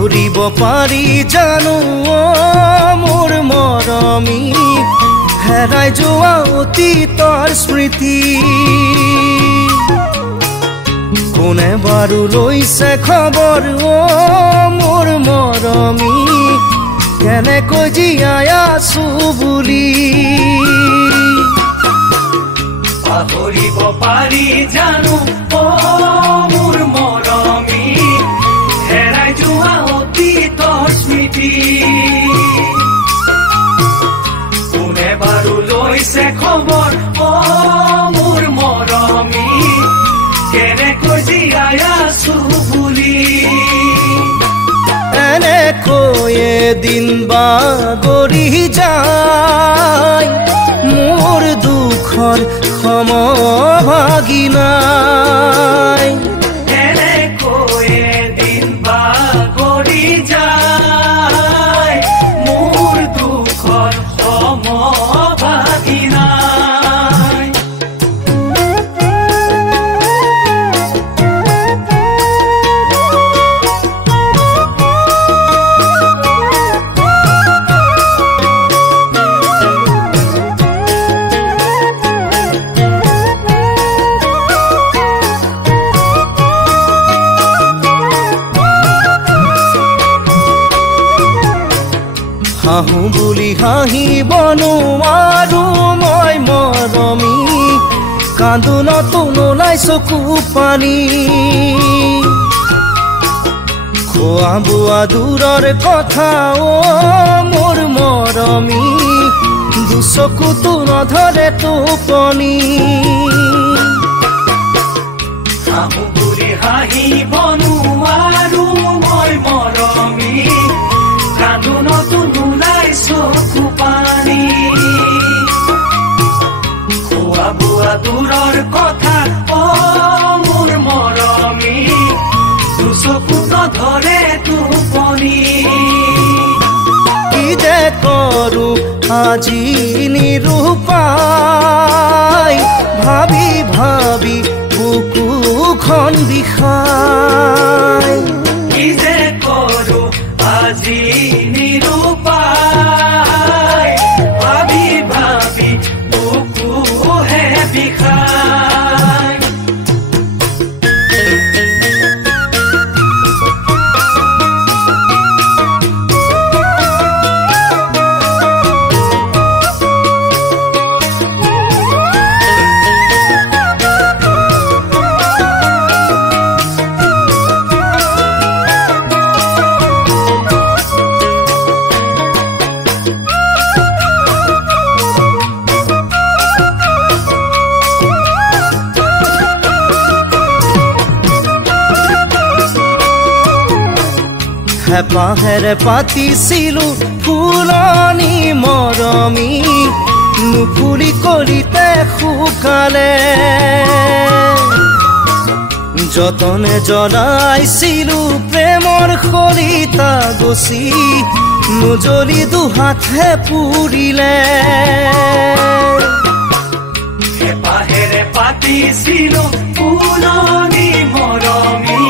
পাহৰিব পাৰি জানো মোৰ মৰমী হেৰাই যোৱা অতীতৰ স্মৃতি কোনে বাৰু লৈছে খবৰ মোৰ মৰমী কেনেকৈ জীয়াই আছো বুলি পাহৰিব পাৰি জানো মোৰ মৰমী হেৰাই যোৱা অতীতৰ স্মৃতি কোনে বাৰু লৈছে খবৰ মোৰ মৰমী কেনেকৈ জীয়াই আছো বুলি এনেকৈ এদিন বাগৰি যায় মোৰ দুখৰ সমভাগী নাই এনেকৈ এদিন বাগৰি যায় মোৰ দুখৰ সমভাগী নাই হাঁহো বুলি হাঁহিব নোৱাৰো মই মৰমী কান্দোনতো নোলাই চকু পানী খোৱা বোৱা দূৰৰ কথা মোৰ মৰমী দুচকুতো নধৰে টোপনি হাঁহো বুলি হাঁহিব নোৱাৰো মই মৰমী কান্দোনতো নোলাই চকু পানী খোৱা বোৱা দূৰৰ কথা মোৰ মৰমী দুচকু নধৰে টোপনি কি যে কৰো আজি নিৰূপায় ভাবি ভাবি বুকুখন বিষায় কি যে কৰো আজি নিৰূপায় ভাবি ভাবি বুকুহে বিষায় হেঁপাহেৰে পাতিছিলো ফুলনি মৰমী নুফুলি কলিতে শুকালে যতনে জ্বলাইছিলো প্ৰেমৰ খলিতা গছি নুজ্বলি দুহাতহে পুৰিলে হেঁপাহেৰে পাতিছিলো ফুলনি মৰমী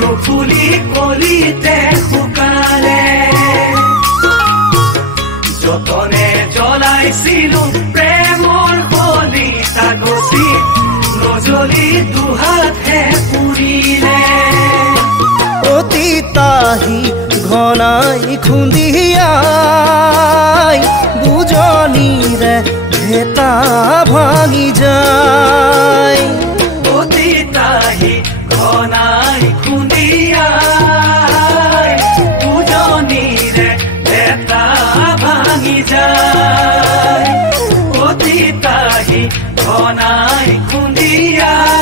নুফুলি কলিতে শুকালে যতনে জ্বলাইছিলো প্ৰেমৰ কলিতা গছি নজ্বলি দুহাতহে পুৰিলে অতীতাহি ঘনাই খুন্দিয়াই বুজনিৰে ভেটা ভাঙি যায় অতীতাহি ঘনাই খুন্দিয়াই বুজনিৰে ভেটা ভাঙি যায় অতীতাহি ঘনাই খুন্দিয়াই